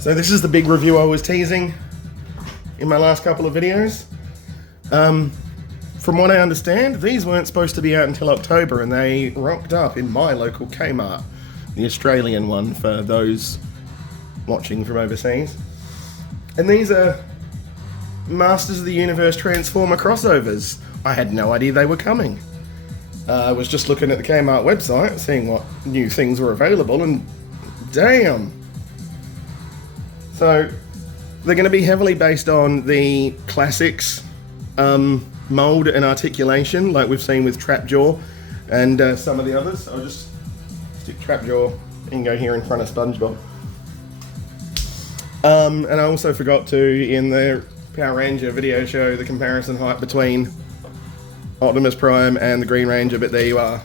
So this is the big review I was teasing in my last couple of videos. From what I understand, these weren't supposed to be out until October, and they rocked up in my local Kmart, the Australian one for those watching from overseas. And these are Masters of the Universe Transformer crossovers. I had no idea they were coming. I was just looking at the Kmart website, seeing what new things were available, and damn! So, they're going to be heavily based on the classics mold and articulation, like we've seen with Trapjaw and some of the others. I'll just stick Trapjaw and go here in front of SpongeBob. And I also forgot to, in the Power Ranger video, show the comparison height between Optimus Prime and the Green Ranger, but there you are.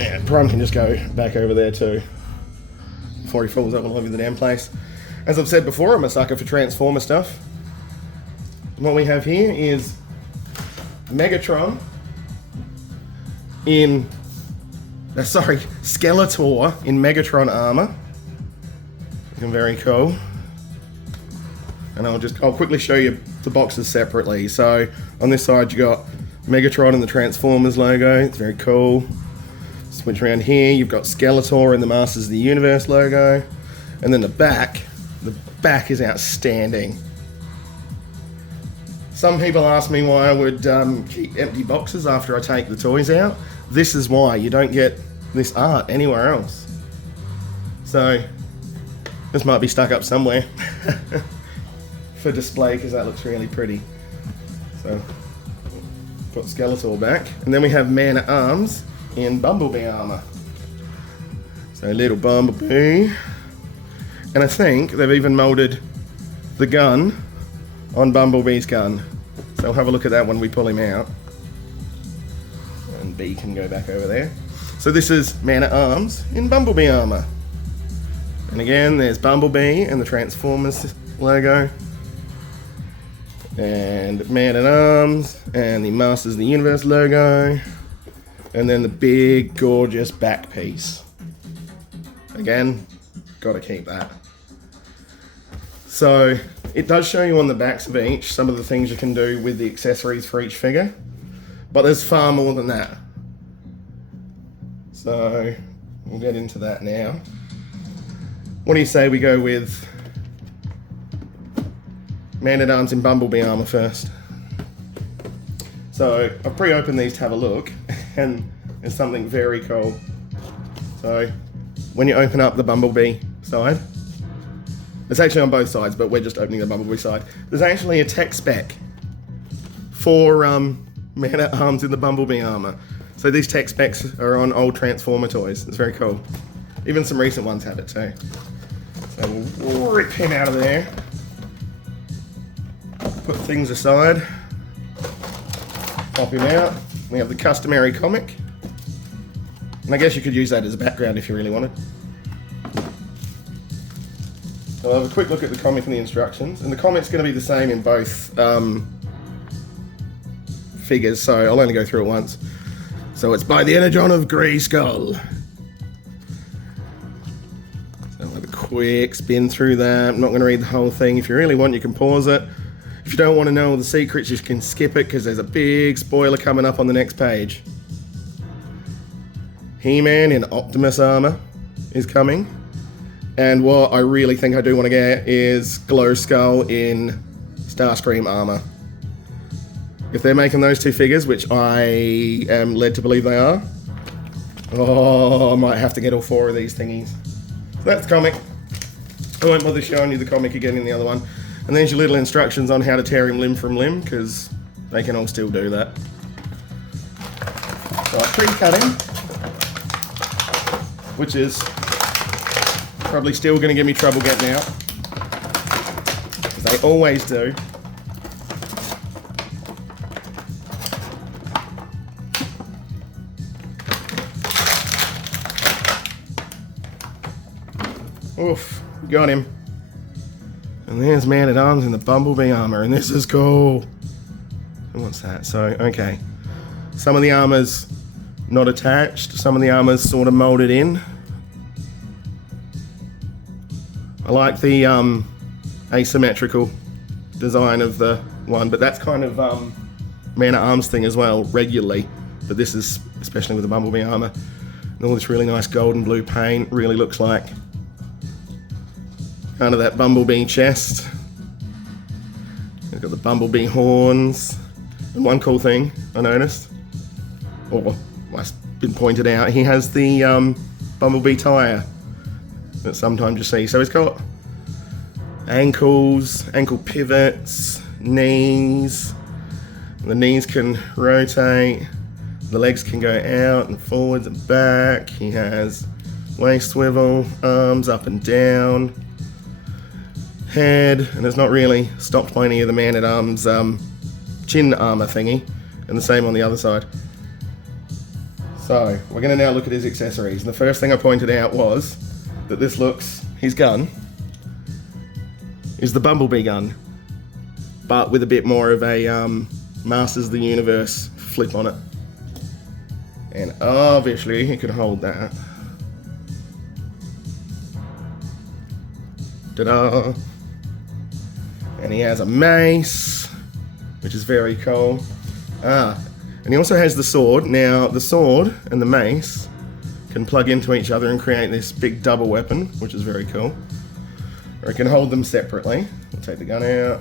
And Prime can just go back over there too, before he falls up all over the damn place. As I've said before, I'm a sucker for Transformer stuff. What we have here is Megatron in, Skeletor in Megatron armor. Looking very cool. And I'll quickly show you the boxes separately. So on this side you got Megatron and the Transformers logo. It's very cool. Switch around here, you've got Skeletor and the Masters of the Universe logo. And then the back is outstanding. Some people ask me why I would keep empty boxes after I take the toys out. This is why. You don't get this art anywhere else. So this might be stuck up somewhere for display because that looks really pretty. So put Skeletor back, and then we have Man-at-Arms in Bumblebee armor. So little Bumblebee, and I think they've even molded the gun on Bumblebee's gun. So we'll have a look at that when we pull him out. And B can go back over there. So this is Man-at-Arms in Bumblebee armor. And again, there's Bumblebee and the Transformers logo. And Man-at-Arms and the Masters of the Universe logo. And then the big, gorgeous back piece. Again, gotta keep that. So, it does show you on the backs of each some of the things you can do with the accessories for each figure. But there's far more than that. So, we'll get into that now. What do you say we go with Man-at-Arms in Bumblebee armor first? So, I've pre-opened these to have a look, and there's something very cool. So, when you open up the Bumblebee side, it's actually on both sides, but we're just opening the Bumblebee side. There's actually a tech spec for Man-at-Arms in the Bumblebee armor. So these tech specs are on old Transformer toys. It's very cool. Even some recent ones have it too. So we'll rip him out of there. Put things aside. Pop him out. We have the customary comic. And I guess you could use that as a background if you really wanted. So I'll have a quick look at the comic and the instructions. And the comic's going to be the same in both figures, so I'll only go through it once. So it's by the Energon of Grayskull. So I'll have a quick spin through that. I'm not going to read the whole thing. If you really want, you can pause it. If you don't want to know all the secrets, you can skip it because there's a big spoiler coming up on the next page. He-Man in Optimus armor is coming. And what I really think I do want to get is Glow Skull in Starscream armor. If they're making those two figures, which I am led to believe they are, oh, I might have to get all four of these thingies. So that's the comic. I won't bother showing you the comic again in the other one. And there's your little instructions on how to tear him limb from limb, because they can all still do that. So I pre-cut him, which is probably still going to give me trouble getting out, because they always do. Oof, got him. And there's Man-at-Arms in the Bumblebee armor, and this is cool. And what's that? So, okay. Some of the armor's not attached. Some of the armor's sort of molded in. I like the asymmetrical design of the one, but that's kind of Man-at-Arms thing as well, regularly. But this is, especially with the Bumblebee armor, and all this really nice gold and blue paint, really looks like kind of that Bumblebee chest. It's got the Bumblebee horns. And one cool thing I noticed, or it's been pointed out, he has the Bumblebee tire that sometimes you see. So he's got ankles, ankle pivots, knees. The knees can rotate, the legs can go out and forwards and back. He has waist swivel, arms up and down, head, and it's not really stopped by any of the Man-at-Arms chin armor thingy, and the same on the other side. So we're going to now look at his accessories. And the first thing I pointed out was that this looks, his gun is the Bumblebee gun, but with a bit more of a Masters of the Universe flip on it. And obviously he could hold that. Ta-da! And he has a mace, which is very cool. And he also has the sword. Now, the sword and the mace can plug into each other and create this big double weapon, which is very cool. Or it can hold them separately. We'll take the gun out,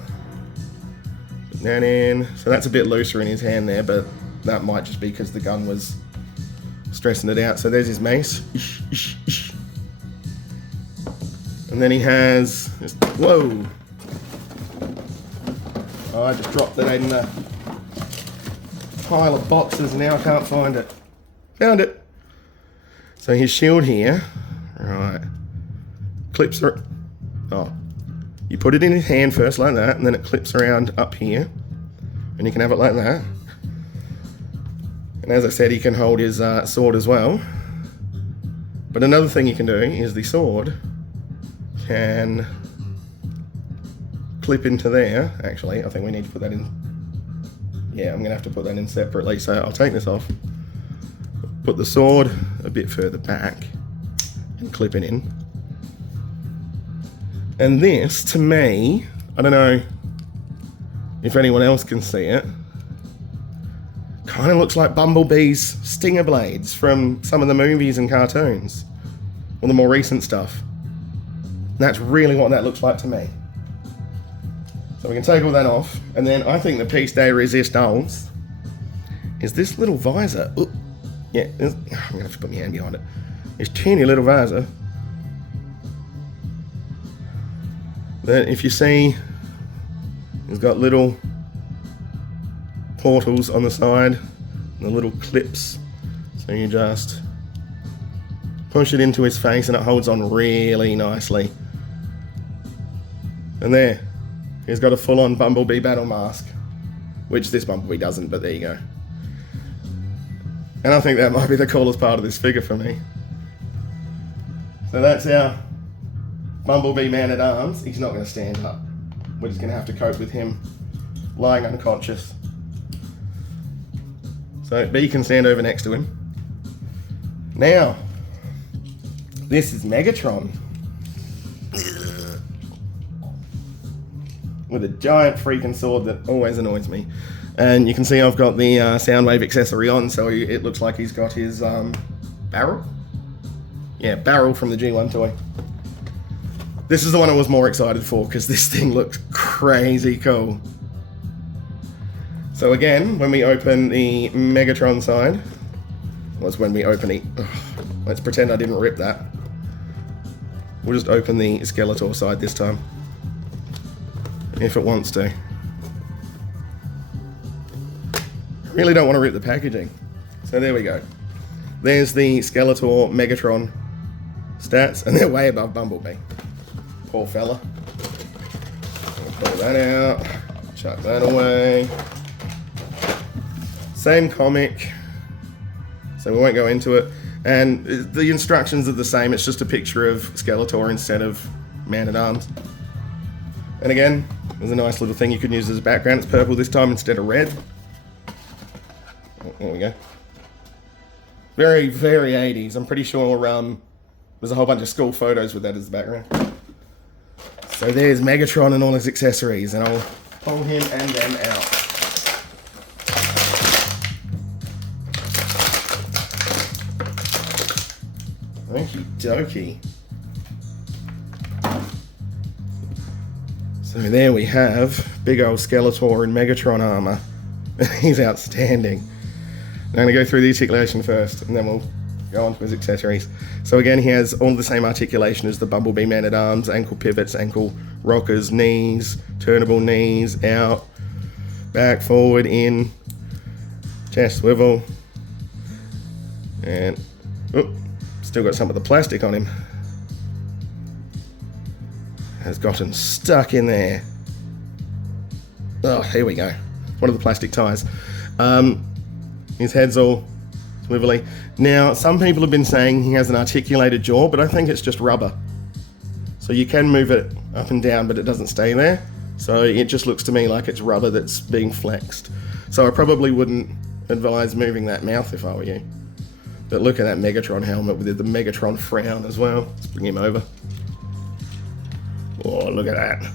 put that in. So that's a bit looser in his hand there, but that might just be because the gun was stressing it out. So there's his mace. And then he has this, whoa! Oh, I just dropped it in the pile of boxes and now I can't find it. Found it! So his shield here, right, clips are, oh, you put it in his hand first like that, and then it clips around up here, and you can have it like that. And as I said, he can hold his sword as well. But another thing you can do is the sword can clip into there. Actually, I think we need to put that in. Yeah, I'm going to have to put that in separately. So I'll take this off, put the sword a bit further back, and clip it in. And this, to me, I don't know if anyone else can see it, kind of looks like Bumblebee's stinger blades from some of the movies and cartoons, or the more recent stuff. That's really what that looks like to me. So we can take all that off, and then I think the piece de resistance is this little visor. Ooh, yeah, I'm gonna have to put my hand behind it. This teeny little visor that, if you see, it's got little portals on the side, the little clips. So you just push it into his face and it holds on really nicely. And there, he's got a full-on Bumblebee battle mask, which this Bumblebee doesn't, but there you go. And I think that might be the coolest part of this figure for me. So that's our Bumblebee Man-at-Arms. He's not going to stand up. We're just going to have to cope with him lying unconscious. So B can stand over next to him. Now, this is Megatron. With a giant freaking sword that always annoys me. And you can see I've got the Soundwave accessory on, so it looks like he's got his barrel? Yeah, barrel from the G1 toy. This is the one I was more excited for, because this thing looks crazy cool. So again, when we open the Megatron side, was when we open it. Let's pretend I didn't rip that. We'll just open the Skeletor side this time, if it wants to. I really don't want to rip the packaging. So there we go. There's the Skeletor Megatron stats, and they're way above Bumblebee. Poor fella. Pull that out, chuck that away. Same comic, so we won't go into it. And the instructions are the same, it's just a picture of Skeletor instead of Man-at-Arms. And again, there's a nice little thing you can use as a background. It's purple this time instead of red. There we go. Very, very 80s. I'm pretty sure there's a whole bunch of school photos with that as the background. So there's Megatron and all his accessories, and I'll pull him and them out. Okie dokie. So there we have big old Skeletor in Megatron armor. He's outstanding. I'm going to go through the articulation first, and then we'll go on to his accessories. So again, he has all the same articulation as the Bumblebee Man-at-Arms: ankle pivots, ankle rockers, knees, turnable knees, out, back, forward, in, chest swivel, and still got some of the plastic on him. Has gotten stuck in there. Oh, here we go. One of the plastic tires. His head's all swivelly. Now, some people have been saying he has an articulated jaw, but I think it's just rubber. So you can move it up and down, but it doesn't stay there. So it just looks to me like it's rubber that's being flexed. So I probably wouldn't advise moving that mouth if I were you. But look at that Megatron helmet with the Megatron frown as well. Let's bring him over. Oh, look at that.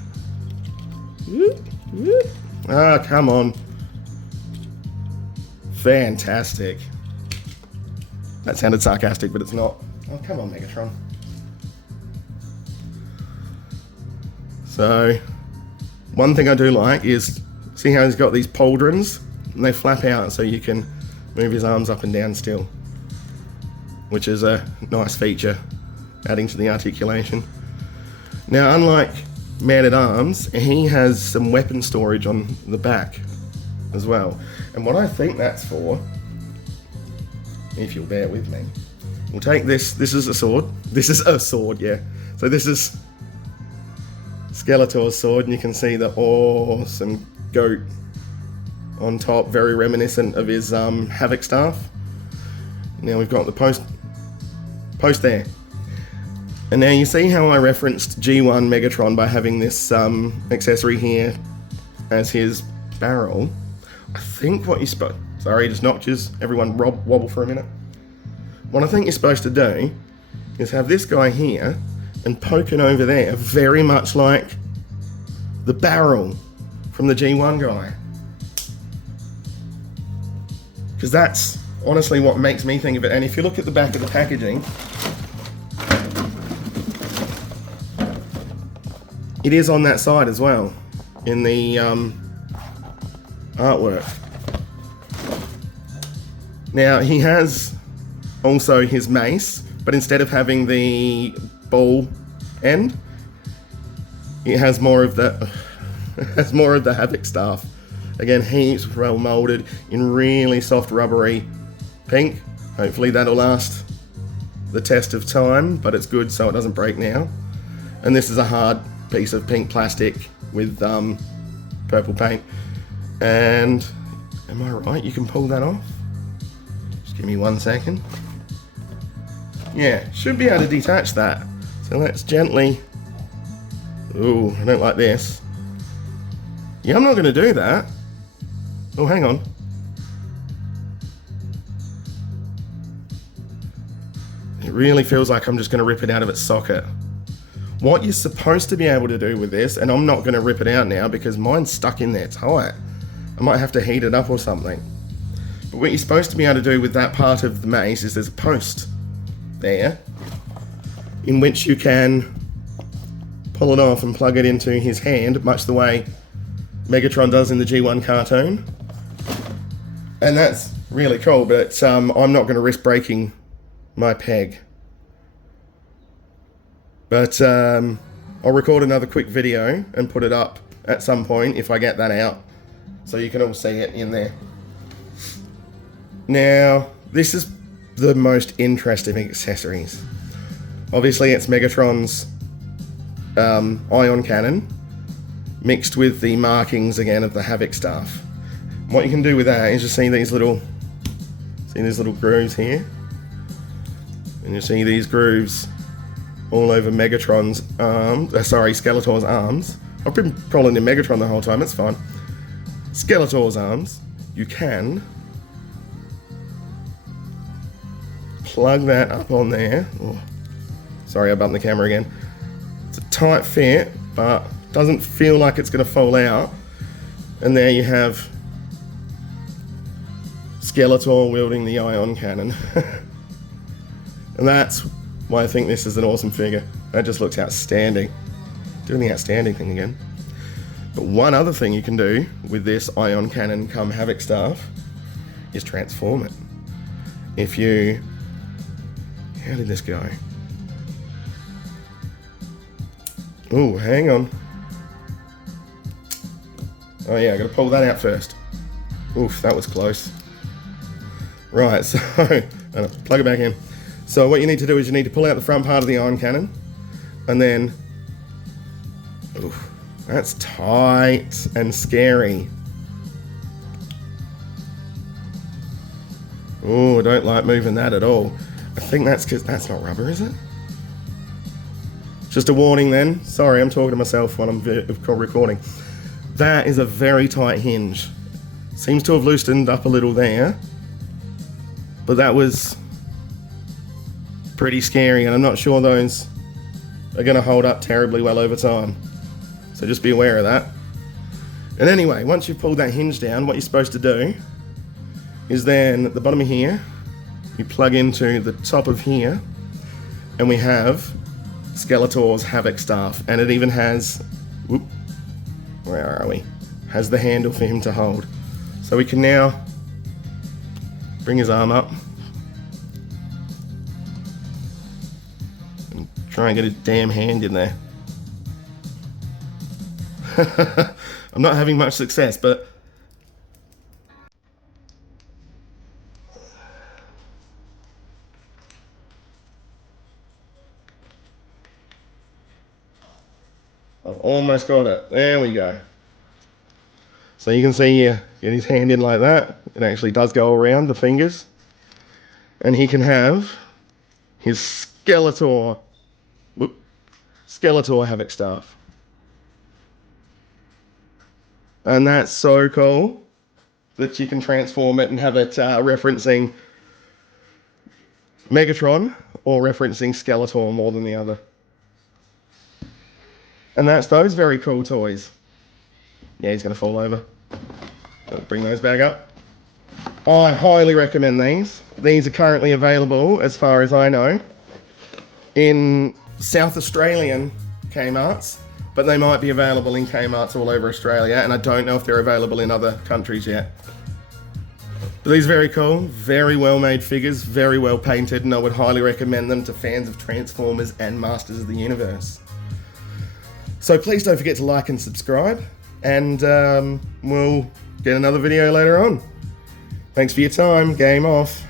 Ah, come on. Fantastic. That sounded sarcastic, but it's not. Oh, come on, Megatron. So, one thing I do like is, see how he's got these pauldrons? And they flap out so you can move his arms up and down still. Which is a nice feature, adding to the articulation. Now, unlike Man-at-Arms, he has some weapon storage on the back as well. And what I think that's for, if you'll bear with me, we'll take this. This is a sword. This is a sword, yeah. So this is Skeletor's sword, and you can see the awesome goat on top, very reminiscent of his Havoc staff. Now we've got the post there. And now you see how I referenced G1 Megatron by having this accessory here as his barrel. I think what you're supposed... Sorry, just knocked everyone wobble for a minute. What I think you're supposed to do is have this guy here and poke it over there, very much like the barrel from the G1 guy. Because that's honestly what makes me think of it. And if you look at the back of the packaging, it is on that side as well, in the artwork. Now, he has also his mace, but instead of having the ball end, it has more of the Havoc staff. Again, heaps well molded in really soft rubbery pink. Hopefully that'll last the test of time, but it's good so it doesn't break now. And this is a hard piece of pink plastic with purple paint. And am I right? You can pull that off. Just give me 1 second. Yeah, should be able to detach that. So let's gently... Ooh, I don't like this. Yeah, I'm not going to do that. Oh, hang on. It really feels like I'm just going to rip it out of its socket. What you're supposed to be able to do with this, and I'm not going to rip it out now because mine's stuck in there tight. I might have to heat it up or something. But what you're supposed to be able to do with that part of the mace is there's a post there in which you can pull it off and plug it into his hand, much the way Megatron does in the G1 cartoon. And that's really cool, but I'm not going to risk breaking my peg. But I'll record another quick video and put it up at some point if I get that out, so you can all see it in there. Now, this is the most interesting accessories. Obviously, it's Megatron's ion cannon mixed with the markings again of the Havoc staff. What you can do with that is just see these little grooves here, and you see these grooves all over Megatron's arms. Skeletor's arms. I've been calling him Megatron the whole time. It's fine. Skeletor's arms. You can plug that up on there. Oh, sorry, I bumped the camera again. It's a tight fit, but doesn't feel like it's going to fall out. And there you have Skeletor wielding the ion cannon. And that's why I think this is an awesome figure. That just looks outstanding. Doing the outstanding thing again. But one other thing you can do with this ion cannon come Havoc staff is transform it. If you... How did this go? Oh, hang on. Oh yeah, I gotta pull that out first. Oof, that was close. Right, so, plug it back in. So what you need to do is you need to pull out the front part of the ion cannon, and then, oof, that's tight and scary. Oh, I don't like moving that at all. I think that's because that's not rubber, is it? Just a warning then. Sorry, I'm talking to myself when I'm recording. That is a very tight hinge. Seems to have loosened up a little there. But that was pretty scary, and I'm not sure those are going to hold up terribly well over time. So just be aware of that. And anyway, once you've pulled that hinge down, what you're supposed to do is then at the bottom of here, you plug into the top of here, and we have Skeletor's Havoc staff, and it even has, whoop, where are we? Has the handle for him to hold. So we can now bring his arm up and try and get his damn hand in there. I'm not having much success, but I've almost got it. There we go. So you can see here, get his hand in like that. It actually does go around the fingers. And he can have his Skeletor Havoc staff. And that's so cool that you can transform it and have it referencing Megatron or referencing Skeletor more than the other. And that's those very cool toys. Yeah, he's going to fall over. I'll bring those back up. I highly recommend these. These are currently available, as far as I know, in South Australian Kmarts, but they might be available in Kmarts all over Australia, and I don't know if they're available in other countries yet. But these are very cool, very well made figures, very well painted, and I would highly recommend them to fans of Transformers and Masters of the Universe. So please don't forget to like and subscribe, and we'll get another video later on. Thanks for your time. Game off.